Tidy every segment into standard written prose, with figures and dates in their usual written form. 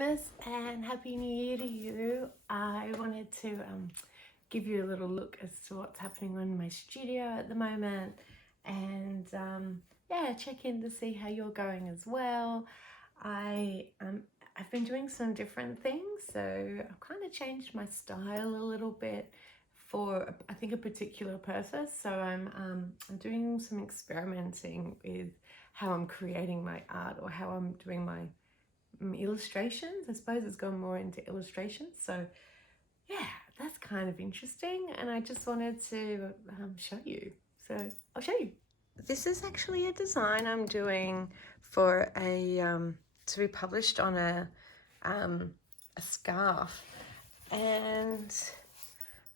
Christmas and Happy New Year to you. I wanted to give you a little look as to what's happening on my studio at the moment and yeah, check in to see how you're going as well. I've been doing some different things, so I've kind of changed my style a little bit for I think a particular purpose. So I'm doing some experimenting with how I'm creating my art or how I'm doing my illustrations. I suppose it's gone more into illustrations. So yeah, that's kind of interesting. And I just wanted to show you. So I'll show you. This is actually a design I'm doing for to be published on a scarf. And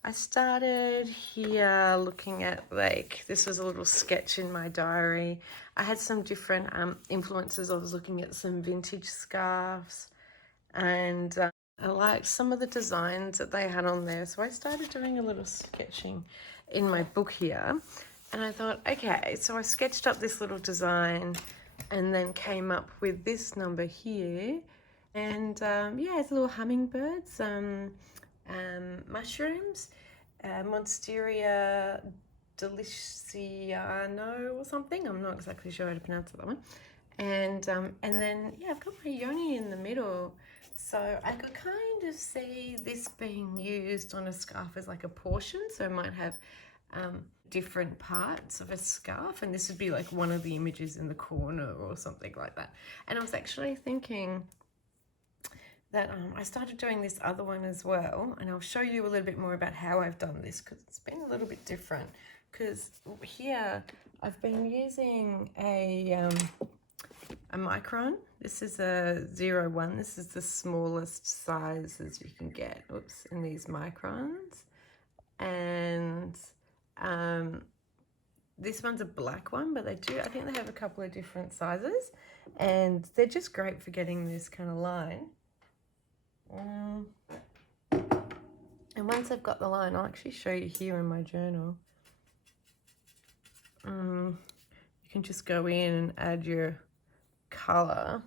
I started here looking at, like, this was a little sketch in my diary. I had some different influences. I was looking at some vintage scarves and I liked some of the designs that they had on there. So I started doing a little sketching in my book here. And I thought, okay, so I sketched up this little design and then came up with this number here. And yeah, it's little hummingbirds. Mushrooms, Monstera deliciano or something. I'm not exactly sure how to pronounce that one. And then yeah, I've got my yoni in the middle. So I could kind of see this being used on a scarf as like a portion. So it might have different parts of a scarf, and this would be like one of the images in the corner or something like that. And I was actually thinking that I started doing this other one as well, and I'll show you a little bit more about how I've done this because it's been a little bit different. Because here I've been using a micron. This is a 01. This is the smallest sizes you can get. Oops, in these microns. And this one's a black one, but I think they have a couple of different sizes, and they're just great for getting this kind of line. And once I've got the line, I'll actually show you here in my journal. You can just go in and add your color.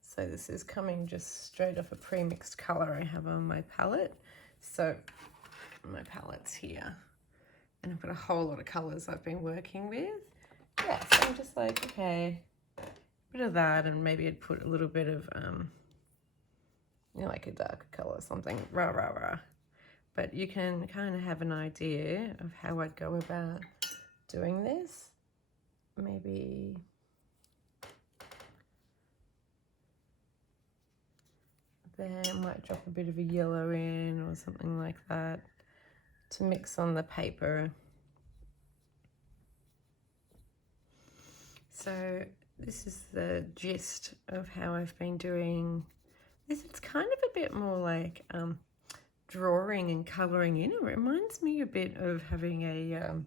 So this is coming just straight off a pre-mixed color I have on my palette. So my palette's here, and I've got a whole lot of colors I've been working with. Yeah, so I'm just like, okay, a bit of that, and maybe I'd put a little bit of you know, like a darker color or something, rah. But you can kind of have an idea of how I'd go about doing this. Maybe there, I might drop a bit of a yellow in or something like that to mix on the paper. So this is the gist of how I've been doing this. It's kind of a bit more like drawing and colouring in. It reminds me a bit of having a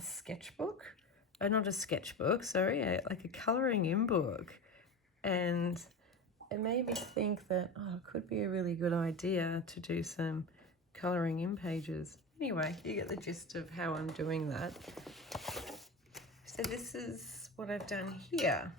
sketchbook. Not a sketchbook, sorry, like a colouring in book. And it made me think that, oh, it could be a really good idea to do some colouring in pages. Anyway, you get the gist of how I'm doing that. So this is what I've done here.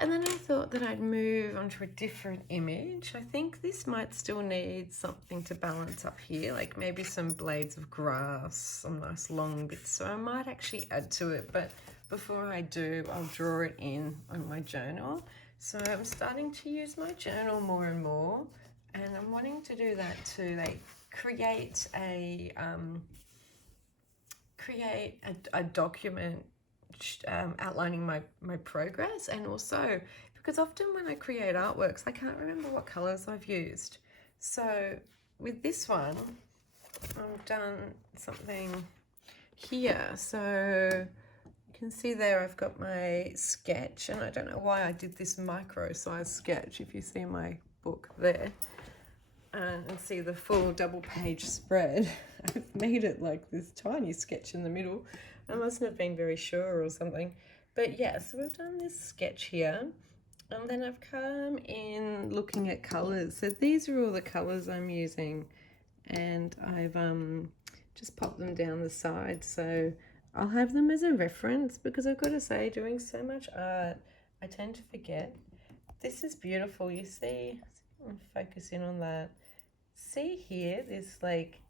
And then I thought that I'd move on to a different image. I think this might still need something to balance up here, like maybe some blades of grass, some nice long bits. So I might actually add to it, but before I do, I'll draw it in on my journal. So I'm starting to use my journal more and more, and I'm wanting to do that to like create a document outlining my progress. And also because often when I create artworks, I can't remember what colors I've used. So with this one, I've done something here. So you can see there I've got my sketch, and I don't know why I did this micro size sketch, if you see my book there, and see the full double page spread. I've made it like this tiny sketch in the middle. I mustn't have been very sure or something. But yeah, so we've done this sketch here, and then I've come in looking at colours. So these are all the colours I'm using, and I've just popped them down the side. So I'll have them as a reference, because I've got to say, doing so much art, I tend to forget. This is beautiful. You see, focus in on that. See here, this like,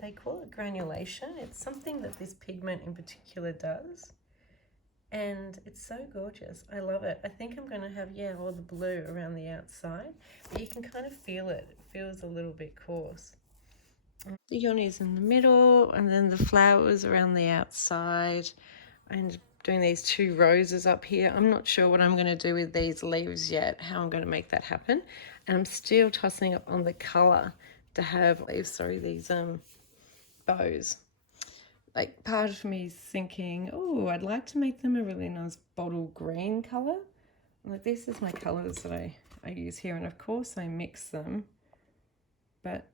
they call it granulation. It's something that this pigment in particular does. And it's so gorgeous. I love it. I think I'm going to have, yeah, all the blue around the outside. But you can kind of feel it. It feels a little bit coarse. The yoni's in the middle, and then the flowers around the outside. And doing these 2 roses up here. I'm not sure what I'm going to do with these leaves yet, how I'm going to make that happen. And I'm still tossing up on the colour to have leaves, sorry, these bows. Like, part of me is thinking, oh, I'd like to make them a really nice bottle green colour. Like, this is my colours that I use here, and of course I mix them. But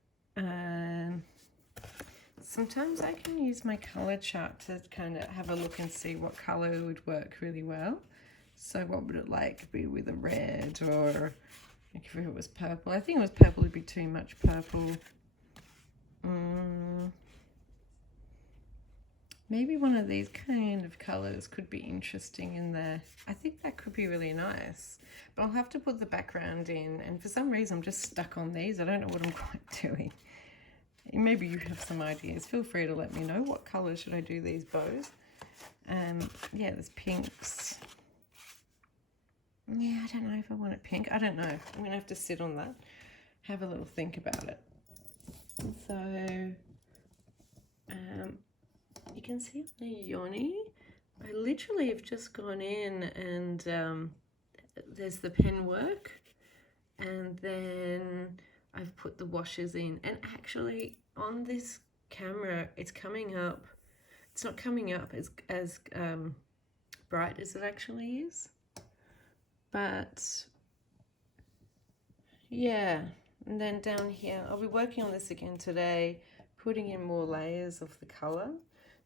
sometimes I can use my colour chart to kind of have a look and see what colour would work really well. So what would it like be with a red, or like if it was purple? I think it was purple would be too much purple. Maybe one of these kind of colours could be interesting in there. I think that could be really nice. But I'll have to put the background in, and for some reason I'm just stuck on these. I don't know what I'm quite doing. Maybe you have some ideas. Feel free to let me know. What colour should I do these bows? Yeah, there's pinks. Yeah, I don't know if I want it pink. I don't know. I'm going to have to sit on that. Have a little think about it. So, you can see on the yoni, I literally have just gone in and there's the pen work, and then I've put the washes in, and actually on this camera it's coming up, it's not coming up as bright as it actually is, but yeah. And then down here I'll be working on this again today, putting in more layers of the color.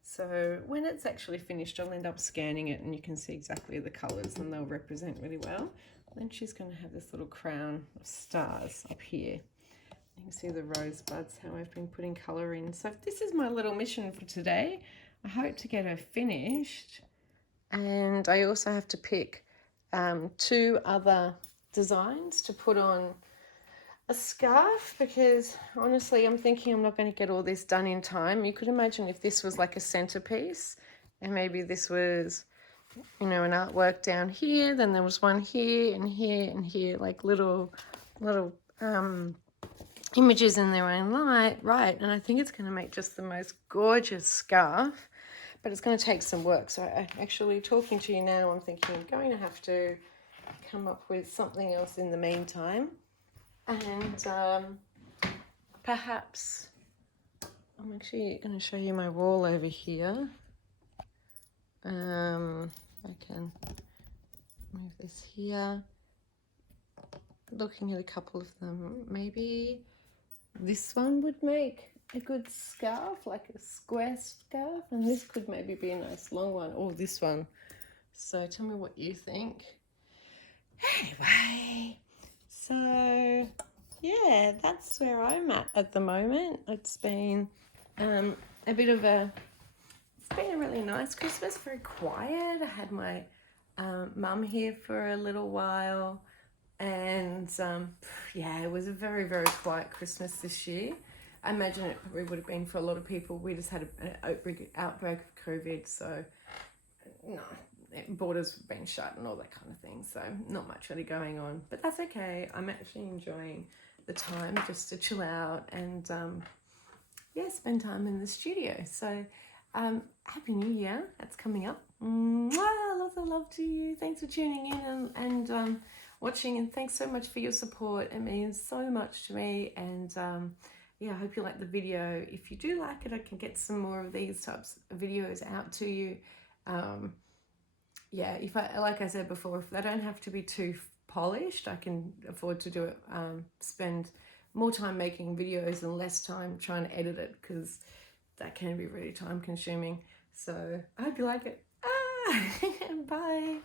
So when it's actually finished, I'll end up scanning it and you can see exactly the colors and they'll represent really well. Then she's going to have this little crown of stars up here. You can see the rosebuds, how I've been putting color in. So this is my little mission for today. I hope to get her finished. And I also have to pick 2 other designs to put on a scarf, because honestly I'm thinking I'm not going to get all this done in time. You could imagine if this was like a centerpiece, and maybe this was, you know, an artwork down here, then there was one here and here and here, like little images in their own right. And I think it's going to make just the most gorgeous scarf, but it's going to take some work. So actually talking to you now, I'm thinking I'm going to have to come up with something else in the meantime. And perhaps I'm actually going to show you my wall over here. I can move this here. Looking at a couple of them, maybe this one would make a good scarf, like a square scarf, and this could maybe be a nice long one, or this one. So tell me what you think. Anyway, so yeah, that's where I'm at the moment. It's been a bit of a, it's been a really nice Christmas, very quiet. I had my mum here for a little while, and yeah, it was a very, very quiet Christmas this year. I imagine it probably would have been for a lot of people. We just had an outbreak of COVID, so no, borders have been shut and all that kind of thing, so not much really going on, but that's okay. I'm actually enjoying the time just to chill out and yeah, spend time in the studio. So Happy New Year, that's coming up. Mwah, lots of love to you. Thanks for tuning in and watching, and thanks so much for your support. It means so much to me, and yeah, I hope you like the video. If you do like it, I can get some more of these types of videos out to you. Yeah, if I, like I said before, if they don't have to be too polished, I can afford to do it, spend more time making videos and less time trying to edit it, because that can be really time consuming. So I hope you like it. Bye.